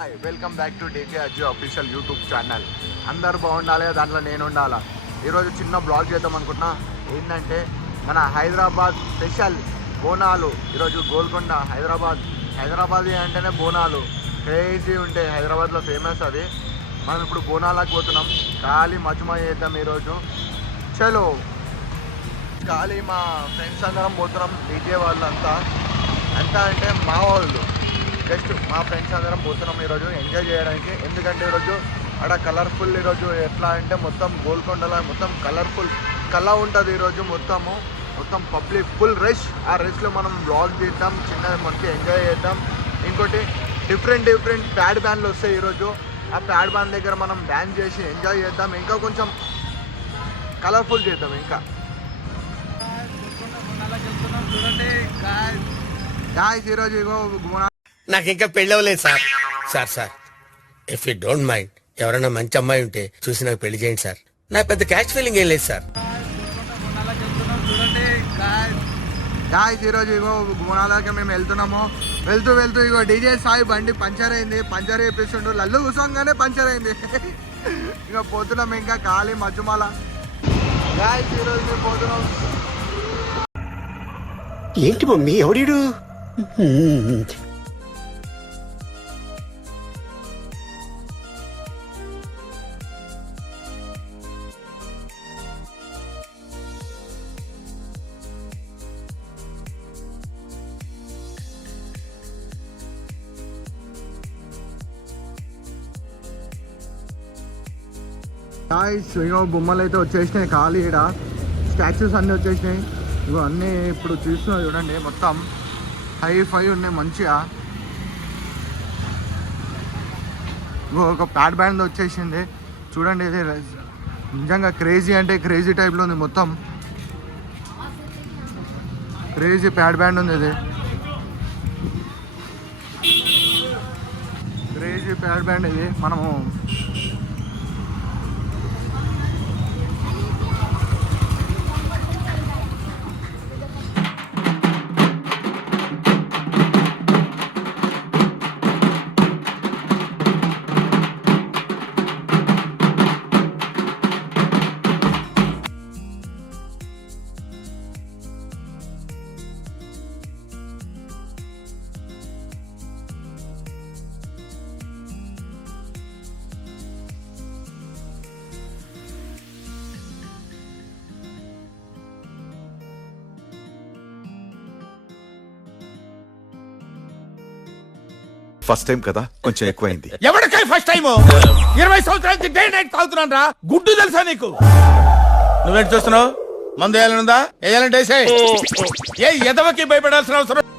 Welcome back to DK Ajju official YouTube channel. అందరు బాగుండాలి, దాంట్లో నేను ఉండాలా. ఈరోజు చిన్న బ్లాగ్ చేద్దాం అనుకుంటున్నా. ఏంటంటే మన హైదరాబాద్ స్పెషల్ బోనాలు. ఈరోజు గోల్కొండ హైదరాబాద్ అంటేనే బోనాలు క్రేజీ ఉంటాయి. హైదరాబాద్లో ఫేమస్ అది. మనం ఇప్పుడు బోనాలకు పోతున్నాం. ఖాళీ మజుమా చేద్దాం ఈరోజు. చలో ఖాళీ మా ఫ్రెండ్స్ అందరం పోతున్నాం. డీజే వాళ్ళంతా అంటే మా వాళ్ళు జస్ట్ మా ఫ్రెండ్స్ అందరం పోతున్నాం ఈరోజు ఎంజాయ్ చేయడానికి. ఎందుకంటే ఈరోజు అక్కడ కలర్ఫుల్, ఈరోజు ఎట్లా అంటే మొత్తం గోల్కొండలో మొత్తం కలర్ఫుల్ కళ ఉంటుంది. ఈరోజు మొత్తం పబ్లిక్ ఫుల్ రష్. ఆ రష్లో మనం బ్లాగ్ తీద్దాం, చిన్న మంచిగా ఎంజాయ్ చేద్దాం. ఇంకోటి డిఫరెంట్ ప్యాడ్ బ్యాండ్లు వస్తాయి ఈరోజు. ఆ ప్యాడ్ బ్యాండ్ దగ్గర మనం డ్యాన్స్ చేసి ఎంజాయ్ చేద్దాం. ఇంకా కొంచెం కలర్ఫుల్ చేద్దాం. ఇంకా ఈరోజు ఇగో నాకు ఇంకా పెళ్ళి అవ్వలేదు sir. If you don't mind ఎవరైనా మంచి అమ్మాయి ఉంటే చూసి నాకు పెళ్లి చేయండి సార్. నాకు పెద్ద క్యాష్ ఫీలింగ్ ఏం లేదు సార్. ఈరోజు ఇగో గుణాలకి మేము వెళ్తూ ఇగో డీజే సాయి బండి పంచర్ వేపిస్తుండు. లల్లు కూసంగానే పంచర్ అయింది. ఇక పోతున్నాం ఇంకా ఖాళీ మధ్యమాల. ఈరోజు మేము పోతున్నాం. ఏంటి మమ్మీ ఎవడీడు? ఇగో బొమ్మలు అయితే వచ్చేసినాయి. ఖాళీ ఇక్కడ స్టాచ్యూస్ అన్నీ వచ్చేసినాయి. ఇగో అన్నీ ఇప్పుడు చూస్తున్నారు చూడండి. మొత్తం హై ఉన్నాయి మంచిగా. ఇగో ఒక ప్యాడ్ బ్యాండ్ వచ్చేసింది చూడండి. ఇది నిజంగా క్రేజీ అంటే క్రేజీ టైప్లో ఉంది. మొత్తం క్రేజీ ప్యాడ్ బ్యాండ్ ఉంది. ఇది క్రేజీ ప్యాడ్ బ్యాండ్. ఇది మనము ఫస్ట్ టైం కదా, కొంచెం ఎక్కువైంది. ఎవరికై ఫస్ట్ టైం? 20 సంవత్సరాల నుంచి డే నైట్ తాగుతున్నాను రా. గుడ్డు తెలుసా నీకు? నువ్వేంటి చూస్తున్నావు? మందు వేయాలనుందా? వేయాలంటే ఏ ఎదవకి భయపడాల్సిన అవసరం